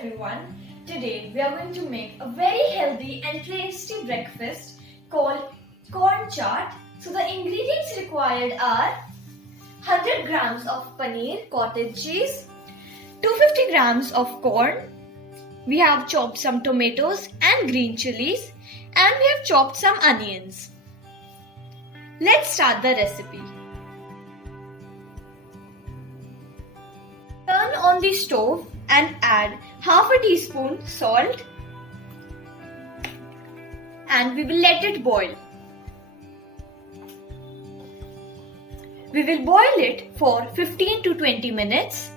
everyone. Today we are going to make a very healthy and tasty breakfast called corn chaat. So the ingredients required are 100 grams of paneer, cottage cheese, 250 grams of corn. We have chopped some tomatoes and green chilies, and we have chopped some onions. Let's start the recipe. Turn on the stove and add half a teaspoon salt, and we will let it boil. We will boil it for 15 to 20 minutes.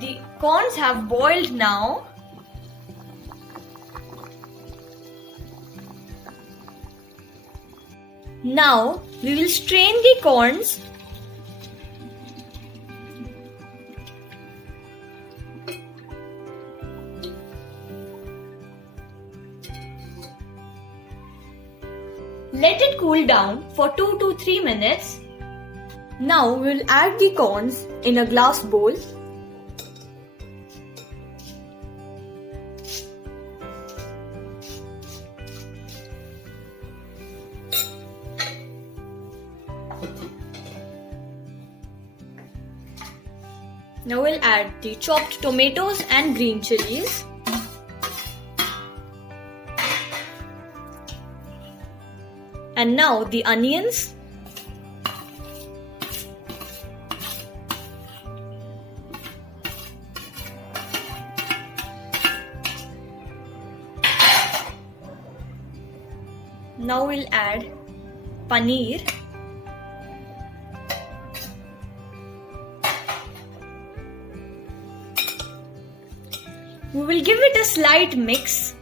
The corns have boiled now. Now we will strain the corns. Let it cool down for 2 to 3 minutes. Now we will add the corns in a glass bowl. Now we'll add the chopped tomatoes and green chilies. And now the onions. Now we'll add paneer. We will give it a slight mix.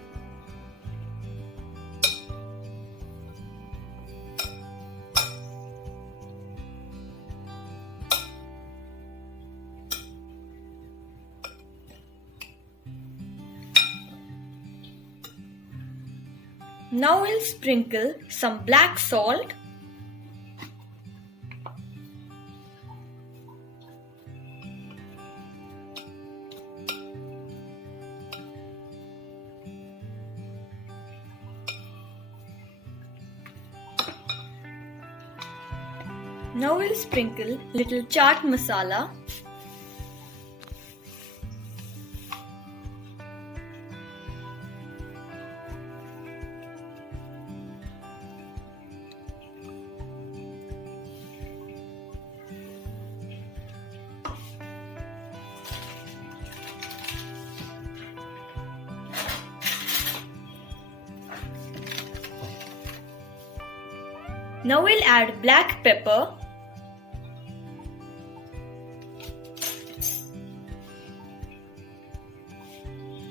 Now we'll sprinkle some black salt. Now we'll sprinkle little chaat masala. Now we'll add black pepper.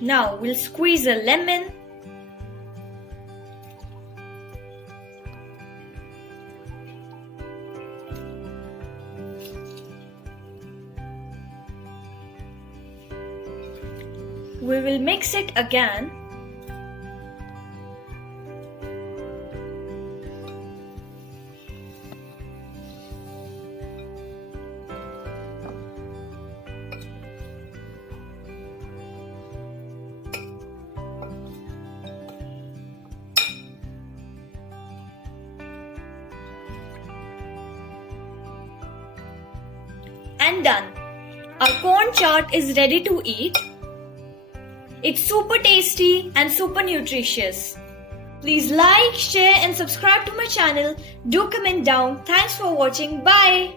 Now we'll squeeze a lemon. We will mix it again. And done. Our corn chaat is ready to eat. It's super tasty and super nutritious. Please like, share and subscribe to my channel. Do comment down. Thanks for watching. Bye.